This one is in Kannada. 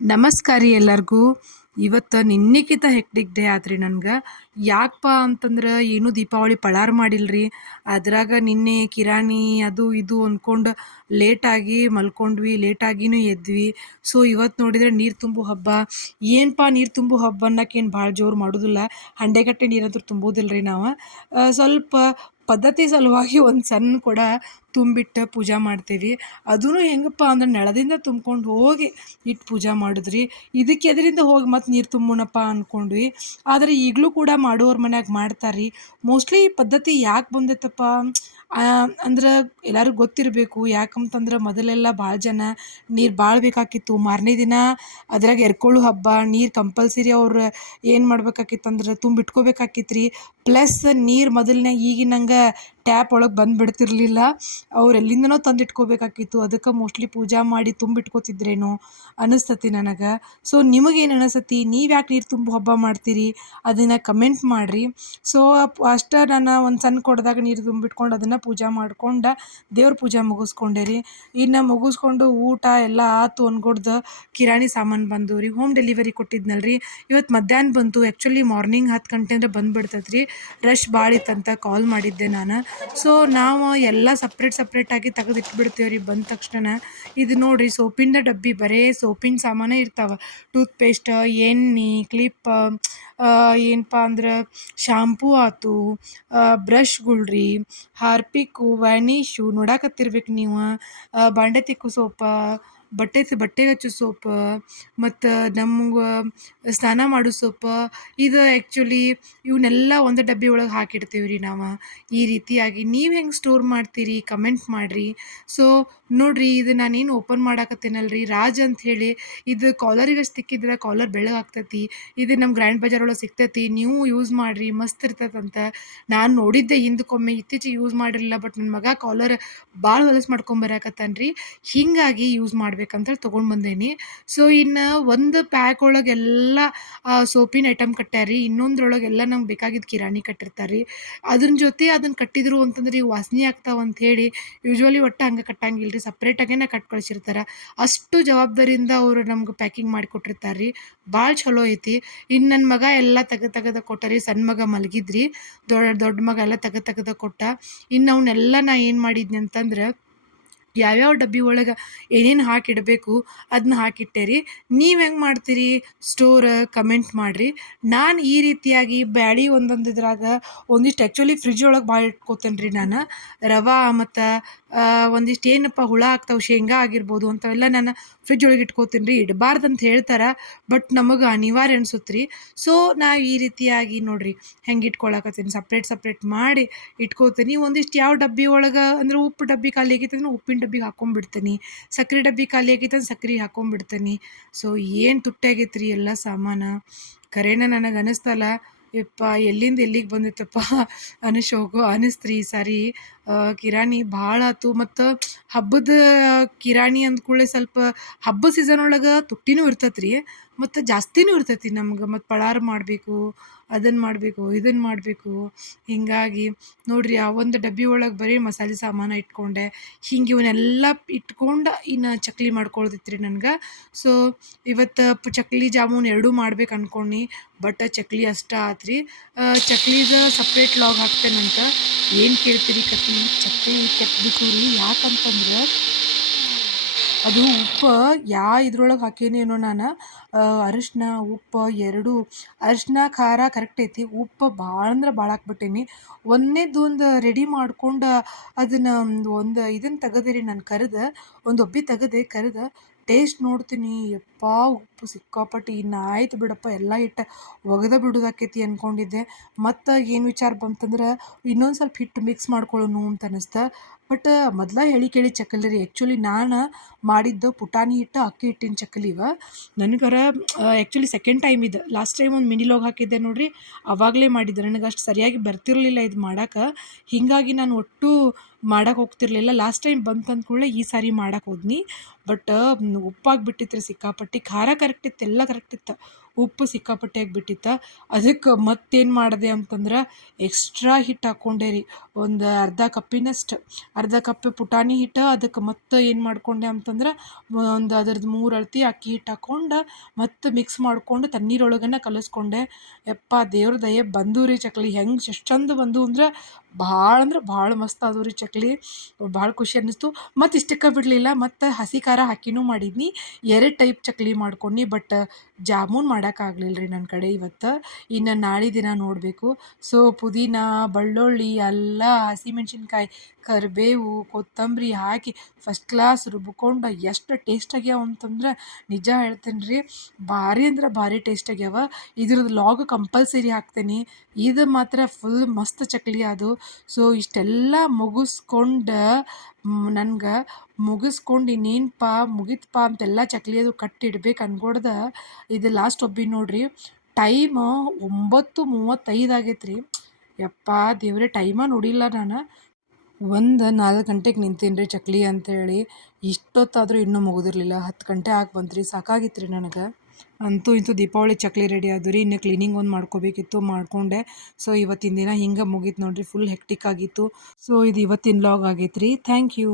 ನಮಸ್ಕಾರ ರೀ ಎಲ್ಲರಿಗೂ. ಇವತ್ತು ನಿನ್ನೆಕಿಂತ ಹೆಕ್ಟಿಕ್ ಡೇ ಆತ್ರಿ ನನಗೆ. ಯಾಕಪ್ಪ ಅಂತಂದ್ರೆ ಏನೂ ದೀಪಾವಳಿ ಪಳಾರ ಮಾಡಿಲ್ರಿ. ಅದ್ರಾಗ ನಿನ್ನೆ ಕಿರಾಣಿ ಅದು ಇದು ಅಂದ್ಕೊಂಡು ಲೇಟಾಗಿ ಮಲ್ಕೊಂಡ್ವಿ, ಲೇಟಾಗಿನೂ ಎದ್ವಿ. ಸೊ ಇವತ್ತು ನೋಡಿದರೆ ನೀರು ತುಂಬೋ ಹಬ್ಬ. ಏನಪ್ಪ ನೀರು ತುಂಬೋ ಹಬ್ಬ ಅನ್ನೋಕ್ಕೇನು ಭಾಳ ಜೋರು ಮಾಡೋದಿಲ್ಲ, ಹಂಡೆಗಟ್ಟೆ ನೀರಂತೂ ತುಂಬೋದಿಲ್ಲ ರೀ ನಾವು. ಸ್ವಲ್ಪ ಪದ್ಧತಿ ಸಲುವಾಗಿ ಒಂದು ಸಣ್ಣ ಕೊಡ ತುಂಬಿಟ್ಟು ಪೂಜೆ ಮಾಡ್ತೇವೆ. ಅದೂ ಹೆಂಗಪ್ಪ ಅಂದ್ರೆ ನೆಲದಿಂದ ತುಂಬ್ಕೊಂಡು ಹೋಗಿ ಇಟ್ಟು ಪೂಜೆ ಮಾಡಿದ್ರಿ. ಇದಕ್ಕೆ ಎದರಿಂದ ಹೋಗಿ ಮತ್ತೆ ನೀರು ತುಂಬೋಣಪ್ಪ ಅಂದ್ಕೊಂಡ್ವಿ. ಆದರೆ ಈಗಲೂ ಕೂಡ ಮಾಡೋರ ಮನ್ಯಾಗ ಮಾಡ್ತಾರೆ ರೀ. ಮೋಸ್ಟ್ಲಿ ಈ ಪದ್ಧತಿ ಯಾಕೆ ಬಂದೈತಪ್ಪ ಅಂದ್ರೆ ಎಲ್ಲರಿಗೂ ಗೊತ್ತಿರಬೇಕು. ಯಾಕಂತಂದ್ರೆ ಮೊದಲೆಲ್ಲ ಭಾಳ ಜನ ನೀರು ಭಾಳ ಬೇಕಾಕಿತ್ತು. ಮಾರನೇ ದಿನ ಅದ್ರಾಗ ಎರ್ಕೊಳ್ಳೋ ಹಬ್ಬ, ನೀರು ಕಂಪಲ್ಸರಿ ಅವ್ರು ಏನು ಮಾಡ್ಬೇಕಾಕಿತ್ತಂದ್ರೆ ತುಂಬಿಟ್ಕೋಬೇಕಾಕಿತ್ತು ರೀ. ಪ್ಲಸ್ ನೀರು ಮೊದಲನೇ ಈಗಿನಂಗೆ ಟ್ಯಾಪ್ ಒಳಗೆ ಬಂದುಬಿಡ್ತಿರ್ಲಿಲ್ಲ. ಅವ್ರು ಎಲ್ಲಿಂದನೋ ತಂದು ಇಟ್ಕೋಬೇಕಾಕಿತ್ತು. ಅದಕ್ಕೆ ಮೋಸ್ಟ್ಲಿ ಪೂಜೆ ಮಾಡಿ ತುಂಬಿಟ್ಕೋತಿದ್ರೇನೋ ಅನಿಸ್ತತಿ ನನಗೆ. ಸೊ ನಿಮಗೇನು ಅನಿಸ್ತತಿ? ನೀವು ಯಾಕೆ ನೀರು ತುಂಬೋ ಹಬ್ಬ ಮಾಡ್ತೀರಿ? ಅದನ್ನು ಕಮೆಂಟ್ ಮಾಡಿರಿ. ಸೊ ಅಷ್ಟೇ ನಾನು ಒಂದು ಸಣ್ಣ ಕೊಡದಾಗ ನೀರು ತುಂಬಿಟ್ಕೊಂಡು ಅದನ್ನು ಪೂಜೆ ಮಾಡ್ಕೊಂಡು ದೇವ್ರ ಪೂಜೆ ಮುಗಿಸ್ಕೊಂಡೆ ರೀ. ಇನ್ನು ಮುಗಿಸ್ಕೊಂಡು ಊಟ ಎಲ್ಲ ಆಯ್ತು ಅನ್ಕೊಡ್ದು ಕಿರಾಣಿ ಸಾಮಾನು ಬಂದು ರೀ. ಹೋಮ್ ಡೆಲಿವರಿ ಕೊಟ್ಟಿದ್ನಲ್ಲ ರೀ, ಇವತ್ತು ಮಧ್ಯಾಹ್ನ ಬಂತು. ಆ್ಯಕ್ಚುಲಿ ಮಾರ್ನಿಂಗ್ 10 ಗಂಟೆ ಅಂದರೆ ಬಂದುಬಿಡ್ತೈತೆ ರೀ. ರಶ್ ಭಾಳ ಇತ್ತಂತ ಕಾಲ್ ಮಾಡಿದ್ದೆ ನಾನು. ಸೊ ನಾವು ಎಲ್ಲ ಸಪ್ರೇಟಾಗಿ ತೆಗೆದಿಟ್ಬಿಡ್ತೇವೆ ರೀ ಬಂದ ತಕ್ಷಣ. ಇದು ನೋಡಿರಿ ಸೋಪಿಂದ ಡಬ್ಬಿ, ಬರೀ ಸೋಪಿನ ಸಾಮಾನೇ ಇರ್ತಾವೆ. ಟೂತ್ ಪೇಸ್ಟ್, ಎಣ್ಣೆ, ಕ್ಲಿಪ್, ಏನಪ್ಪ ಅಂದ್ರೆ ಶಾಂಪೂ ಆಯ್ತು, ಬ್ರಷ್ಗಳು ರೀ, ಹಾರ್ಪಿಕ್ಕು, ವ್ಯಾನಿಷು ನೋಡಾಕತ್ತಿರ್ಬೇಕು ನೀವು, ಬಾಂಡೆ ತಿಕ್ಕೋ ಸೋಪ, ಬಟ್ಟೆ ಹಚ್ಚೋ ಸೋಪ್, ಮತ್ತು ನಮ್ಗೆ ಸ್ನಾನ ಮಾಡೋ ಸೋಪ್. ಇದು ಆ್ಯಕ್ಚುಲಿ ಇವನ್ನೆಲ್ಲ ಒಂದು ಡಬ್ಬಿ ಒಳಗೆ ಹಾಕಿಡ್ತೀವಿ ರೀ ನಾವು. ಈ ರೀತಿಯಾಗಿ ನೀವು ಹೆಂಗೆ ಸ್ಟೋರ್ ಮಾಡ್ತೀರಿ ಕಮೆಂಟ್ ಮಾಡಿರಿ. ಸೊ ನೋಡಿರಿ, ಇದು ನಾನೇನು ಓಪನ್ ಮಾಡಾಕತ್ತೇನಲ್ಲ ರೀ, ರಾಜ್ ಅಂತ ಹೇಳಿ. ಇದು ಕಾಲರಿಗೆ ತಿಕ್ಕಿದ್ರೆ ಕಾಲರ್ ಬೆಳ್ಳಗಾಗ್ತೈತಿ. ಇದು ನಮ್ಮ ಗ್ರ್ಯಾಂಡ್ ಬಜಾರ್ ಒಳಗೆ ಸಿಗ್ತೈತಿ. ನೀವು ಯೂಸ್ ಮಾಡಿರಿ, ಮಸ್ತ್ ಇರ್ತೈತಂತ. ನಾನು ನೋಡಿದ್ದೆ ಹಿಂದಕ್ಕೊಮ್ಮೆ, ಇತ್ತೀಚೆಗೆ ಯೂಸ್ ಮಾಡಿರಲಿಲ್ಲ. ಬಟ್ ನನ್ನ ಮಗ ಕಾಲರ್ ಭಾಳ ಹೊಲಸು ಮಾಡ್ಕೊಂಬರಾಕತ್ತಾನ ರೀ. ಹೀಗಾಗಿ ಯೂಸ್ ಮಾಡ್ಬೇಕಂತೇಳಿ ತೊಗೊಂಡು ಬಂದೇನಿ. ಸೊ ಇನ್ನು ಒಂದು ಪ್ಯಾಕ್ ಒಳಗೆಲ್ಲ ಸೋಪಿನ ಐಟಮ್ ಕಟ್ಟ್ಯಾರ ರೀ. ಇನ್ನೊಂದ್ರೊಳಗೆಲ್ಲ ನಮ್ಗೆ ಬೇಕಾಗಿದ್ದು ಕಿರಾಣಿ ಕಟ್ಟಿರ್ತಾರೆ ರೀ. ಅದ್ರ ಜೊತೆ ಅದನ್ನು ಕಟ್ಟಿದ್ರು ಅಂತಂದ್ರೆ ಇವು ವಾಸನೆ ಆಗ್ತಾವಂತ ಹೇಳಿ ಯೂಶ್ವಲಿ ಒಟ್ಟು ಹಂಗೆ ಕಟ್ಟಂಗಿಲ್ಲ ರೀ, ಸಪ್ರೇಟಾಗೇ ಕಟ್ ಕಳಿಸಿರ್ತಾರೆ. ಅಷ್ಟು ಜವಾಬ್ದಾರಿಯಿಂದ ಅವರು ನಮ್ಗೆ ಪ್ಯಾಕಿಂಗ್ ಮಾಡಿಕೊಟ್ಟಿರ್ತಾರೆ ರೀ. ಭಾಳ ಚಲೋ ಐತಿ. ಇನ್ನು ನನ್ನ ಮಗ ಎಲ್ಲ ತೆಗೆದು ಕೊಟ್ಟ ರೀ. ಸಣ್ಣ ಮಗ ಮಲಗಿದ್ರಿ, ದೊಡ್ಡ ಮಗ ಎಲ್ಲ ತೆಗೆದು ಕೊಟ್ಟ. ಇನ್ನು ಅವನ್ನೆಲ್ಲ ನಾ ಏನು ಮಾಡಿದ್ನಿ ಅಂತಂದ್ರೆ ಯಾವ್ಯಾವ ಡಬ್ಬಿ ಒಳಗೆ ಏನೇನು ಹಾಕಿಡಬೇಕು ಅದನ್ನ ಹಾಕಿಟ್ಟೆ ರೀ. ನೀವು ಹೆಂಗೆ ಮಾಡ್ತೀರಿ ಸ್ಟೋರ್ ಕಮೆಂಟ್ ಮಾಡಿರಿ. ನಾನು ಈ ರೀತಿಯಾಗಿ ಬ್ಯಾಳಿ ಒಂದೊಂದು ಇದ್ರಾಗ ಒಂದಿಷ್ಟು ಆ್ಯಕ್ಚುಲಿ ಫ್ರಿಜ್ ಒಳಗೆ ಭಾಳ ಇಟ್ಕೋತೇನೆ ರೀ ನಾನು. ರವೆ ಮತ್ತು ಒಂದಿಷ್ಟು ಏನಪ್ಪ ಹುಳ ಆಗ್ತಾವೆ, ಶೇಂಗಾ ಆಗಿರ್ಬೋದು, ಅಂಥವೆಲ್ಲ ನಾನು ಫ್ರಿಜ್ ಒಳಗೆ ಇಟ್ಕೋತೀನಿ ರೀ. ಇಡಬಾರ್ದಂತ ಹೇಳ್ತಾರೆ, ಬಟ್ ನಮಗೆ ಅನಿವಾರ್ಯ ಅನ್ಸುತ್ತೆ ರೀ. ಸೊ ನಾವು ಈ ರೀತಿಯಾಗಿ ನೋಡಿರಿ ಹೆಂಗೆ ಇಟ್ಕೊಳಕತ್ತೀನಿ, ಸಪ್ರೇಟ್ ಮಾಡಿ ಇಟ್ಕೋತೀನಿ. ಒಂದಿಷ್ಟು ಯಾವ ಡಬ್ಬಿ ಒಳಗೆ ಅಂದ್ರೆ ಉಪ್ಪು ಡಬ್ಬಿ ಖಾಲಿ ಆಗೈತೆ ಅಂದ್ರೆ ಉಪ್ಪಿನ ಡಬ್ಬಿಗೆ ಹಾಕ್ಕೊಂಡ್ಬಿಡ್ತೀನಿ, ಸಕ್ರೆ ಡಬ್ಬಿ ಖಾಲಿ ಆಗೈತೆ ಅಂದ್ರೆ ಸಕ್ರೆ ಹಾಕ್ಕೊಂಡ್ಬಿಡ್ತೀನಿ. ಸೊ ಏನು ತುಟ್ಟಾಗೈತೆ ರೀ ಎಲ್ಲ ಸಾಮಾನು. ಖರೇನ ನನಗೆ ಅನ್ನಿಸ್ತಲ್ಲ, ಯಪ್ಪ ಎಲ್ಲಿಂದ ಎಲ್ಲಿಗೆ ಬಂದಿತ್ತಪ್ಪ ಅನಿಸ್ತ್ರಿ ಈ ಸಾರಿ. ಕಿರಾಣಿ ಭಾಳ ಆಯ್ತು. ಮತ್ತು ಹಬ್ಬದ ಕಿರಾಣಿ ಅಂದ್ಕೂಡಲೇ ಸ್ವಲ್ಪ ಹಬ್ಬದ ಸೀಸನ್ ಒಳಗೆ ತುಟ್ಟಿನೂ ಇರ್ತೈತೆ ರೀ, ಮತ್ತು ಜಾಸ್ತಿನೂ ಇರ್ತೈತಿ ನಮ್ಗೆ. ಮತ್ತು ಪಳಾರ ಮಾಡಬೇಕು, ಅದನ್ನು ಮಾಡಬೇಕು, ಇದನ್ನು ಮಾಡಬೇಕು. ಹೀಗಾಗಿ ನೋಡಿರಿ ಆ ಒಂದು ಡಬ್ಬಿ ಒಳಗೆ ಬರೀ ಮಸಾಲೆ ಸಾಮಾನು ಇಟ್ಕೊಂಡೆ. ಹಿಂಗೆ ಇವನ್ನೆಲ್ಲ ಇಟ್ಕೊಂಡು ಇನ್ನು ಚಕ್ಲಿ ಮಾಡ್ಕೊಳ್ದಿತ್ತು ರೀ ನನಗೆ. ಸೊ ಇವತ್ತು ಚಕ್ಲಿ ಜಾಮೂನ್ ಎರಡೂ ಮಾಡ್ಬೇಕು ಅನ್ಕೊಂಡು, ಬಟ್ ಚಕ್ಲಿ ಅಷ್ಟೇ ಆತು ರೀ. ಚಕ್ಲಿಗೆ ಸಪ್ರೇಟ್ ಲಾಗ್ ಹಾಕ್ತೇನಂತ ಏನು ಕೇಳ್ತೀರಿ ಕತಿ. ಚಕ್ಲಿ ಕೆತ್ತಬೇಕು ರೀ. ಯಾಕಂತಂದ್ರೆ ಅದು ಉಪ್ಪು ಇದ್ರೊಳಗೆ ಹಾಕೇನೇನೋ ನಾನು. ಅರಿಶಿನ ಉಪ್ಪು ಎರಡೂ, ಅರಿಶಿನ ಖಾರ ಕರೆಕ್ಟ್ ಐತಿ, ಉಪ್ಪು ಭಾಳ ಅಂದ್ರೆ ಭಾಳ ಹಾಕ್ಬಿಟ್ಟೇನಿ. ಒಂದನೇದೊಂದು ರೆಡಿ ಮಾಡ್ಕೊಂಡು ಅದನ್ನು ಒಂದು ಇದನ್ನು ತೆಗೆದೆ ರೀ ನಾನು, ಒಂದು ಒಬ್ಬಿ ತೆಗೆದೆ ಟೇಸ್ಟ್ ನೋಡ್ತೀನಿ. ಯಪ್ಪಾ ಉಪ್ಪು ಸಿಕ್ಕಾಪಟ್ಟೆ. ಇನ್ನು ಆಯ್ತು ಬಿಡಪ್ಪ ಎಲ್ಲ ಹಿಟ್ಟು ಒಗೆದ ಬಿಡೋದಾಕೈತಿ ಅಂದ್ಕೊಂಡಿದ್ದೆ. ಮತ್ತು ಏನು ವಿಚಾರ ಬಂತಂದ್ರೆ ಇನ್ನೊಂದು ಸ್ವಲ್ಪ ಹಿಟ್ಟು ಮಿಕ್ಸ್ ಮಾಡ್ಕೊಳ್ಳೋಣ ಅಂತ ಅನ್ನಿಸ್ತು. ಬಟ್ ಮೊದಲ ಹೇಳಿ ಕೇಳಿ ಚಕ್ಕಲಿ ರೀ. ಆ್ಯಕ್ಚುಲಿ ನಾನು ಮಾಡಿದ್ದು ಪುಟಾಣಿ ಹಿಟ್ಟು, ಅಕ್ಕಿ ಹಿಟ್ಟಿನ ಚಕ್ಕಲಿ ಇವ. ನನಗರ ಆ್ಯಕ್ಚುಲಿ ಸೆಕೆಂಡ್ ಟೈಮ್ ಇದು. ಲಾಸ್ಟ್ ಟೈಮ್ ಒಂದು ಮಿನಿ ಲಾಗ್ ಹಾಕಿದ್ದೆ ನೋಡಿರಿ, ಆವಾಗಲೇ ಮಾಡಿದ್ದೆ. ನನಗೆ ಅಷ್ಟು ಸರಿಯಾಗಿ ಬರ್ತಿರಲಿಲ್ಲ ಇದು ಮಾಡೋಕೆ. ಹೀಗಾಗಿ ನಾನು ಒಟ್ಟು ಮಾಡೋಕೆ ಹೋಗ್ತಿರ್ಲಿಲ್ಲ. ಲಾಸ್ಟ್ ಟೈಮ್ ಬಂತಂದ ಕೂಡಲೇ ಈ ಸಾರಿ ಮಾಡೋಕೆ ಹೋದ್ನಿ. ಬಟ್ ಉಪ್ಪಾಗಿಬಿಟ್ಟಿತ್ತು ರೀ ಸಿಕ್ಕಾಪಟ್ಟೆ. ಖಾರ ಕರೆಕ್ಟ್ ಇತ್ತು, ಎಲ್ಲ ಕರೆಕ್ಟ್ ಇತ್ತು. ಉಪ್ಪು ಸಿಕ್ಕಾಪಟ್ಟೆ ಆಗಿಬಿಟ್ಟಿತ್ತು. ಅದಕ್ಕೆ ಮತ್ತೇನು ಮಾಡಿದೆ ಅಂತಂದ್ರೆ ಎಕ್ಸ್ಟ್ರಾ ಹಿಟ್ಟು ಹಾಕ್ಕೊಂಡೆ ರೀ, ಒಂದು ಅರ್ಧ ಕಪ್ ಪುಟಾಣಿ ಹಿಟ್ಟು. ಅದಕ್ಕೆ ಮತ್ತೆ ಏನು ಮಾಡ್ಕೊಂಡೆ ಅಂತಂದ್ರೆ ಒಂದು ಅದ್ರದ್ದು 3 ಅಳತೆ ಅಕ್ಕಿ ಹಿಟ್ಟು ಹಾಕ್ಕೊಂಡು ಮತ್ತು ಮಿಕ್ಸ್ ಮಾಡಿಕೊಂಡು ತಣ್ಣೀರೊಳಗನೆ ಕಲಿಸ್ಕೊಂಡೆ. ಯಪ್ಪ ದೇವ್ರ ದಯೆ ಬಂದು ರೀ ಚಕ್ಲಿ, ಹೆಂಗೆ ಎಷ್ಟು ಚಂದ ಬಂದು ಅಂದ್ರೆ ಭಾಳ ಮಸ್ತ್ ಆದವು ರೀ ಚಕ್ಲಿ. ಭಾಳ ಖುಷಿ ಅನ್ನಿಸ್ತು. ಮತ್ತು ಇಷ್ಟಕ್ಕೆ ಬಿಡಲಿಲ್ಲ, ಮತ್ತು ಹಸಿ ಖಾರ ಹಾಕಿನೂ ಮಾಡಿದ್ನಿ. 2 ಟೈಪ್ ಚಕ್ಲಿ ಮಾಡ್ಕೊಂಡು, ಬಟ್ ಜಾಮೂನ್ ಮಾಡೋಕ್ಕಾಗಲಿಲ್ಲ ರೀ ನನ್ನ ಕಡೆ ಇವತ್ತು. ಇನ್ನು ನಾಳೆ ದಿನ ನೋಡಬೇಕು. ಸೊ ಪುದೀನ, ಬೆಳ್ಳುಳ್ಳಿ, ಅಲ್ಲ, ಹಸಿಮೆಣ್ಸಿನ್ಕಾಯಿ, ಕರಿಬೇವು, ಕೊತ್ತಂಬರಿ ಹಾಕಿ ಫಸ್ಟ್ ಕ್ಲಾಸ್ ರುಬ್ಕೊಂಡು ಎಷ್ಟು ಟೇಸ್ಟ್ ಆಗ್ಯಾವ ಅಂತಂದ್ರೆ ನಿಜ ಹೇಳ್ತೇನೆ ರೀ, ಭಾರಿ ಅಂದ್ರೆ ಭಾರಿ ಟೇಸ್ಟ್ ಆಗ್ಯಾವ. ಇದ್ರದ್ದು ಲಾಗ್ ಕಂಪಲ್ಸರಿ ಹಾಕ್ತೇನೆ. ಇದು ಮಾತ್ರ ಫುಲ್ ಮಸ್ತ್ ಚಕ್ಲಿ ಅದು. ಸೊ ಇಷ್ಟೆಲ್ಲ ಮುಗಿಸ್ಕೊಂಡು ನನ್ಗೆ ಇನ್ನೇನಪ್ಪ ಮುಗಿತಪ್ಪ ಅಂತೆಲ್ಲ ಚಕ್ಲಿ ಅದು ಕಟ್ಟಿಡ್ಬೇಕು ಅನ್ಕೊಡ್ದೆ ಇದು ಲಾಸ್ಟ್ ಒಬ್ಬಿನ ನೋಡ್ರಿ. ಟೈಮು 9:35 ಆಗೈತೆ ರೀ. ಯಪ್ಪ ದೇವ್ರೆ, ಟೈಮ ನೋಡಿಲ್ಲ ನಾನು. ಒಂದು 4 ಗಂಟೆಗೆ ನಿಂತೀನಿ ರೀ ಚಕ್ಲಿ ಅಂತೇಳಿ. ಇಷ್ಟೊತ್ತಾದರೂ ಇನ್ನೂ ಮುಗಿದಿರಲಿಲ್ಲ. 10 ಗಂಟೆ ಆಗಿ ಬಂತು ರೀ, ಸಾಕಾಗಿತ್ತು ರೀ ನನಗೆ. ಅಂತೂ ಇಂತೂ ದೀಪಾವಳಿ ಚಕ್ಲಿ ರೆಡಿ ಆದವು ರೀ. ಇನ್ನು ಕ್ಲೀನಿಂಗ್ ಒಂದು ಮಾಡ್ಕೋಬೇಕಿತ್ತು, ಮಾಡಿಕೊಂಡೆ. ಸೊ ಇವತ್ತಿನ ದಿನ ಹಿಂಗೆ ಮುಗೀತು ನೋಡಿರಿ, ಫುಲ್ ಹೆಕ್ಟಿಕ್ ಆಗಿತ್ತು. ಸೊ ಇದು ಇವತ್ತಿನ ವ್ಲಾಗ್ ಆಗೈತೆ ರೀ. Thank you.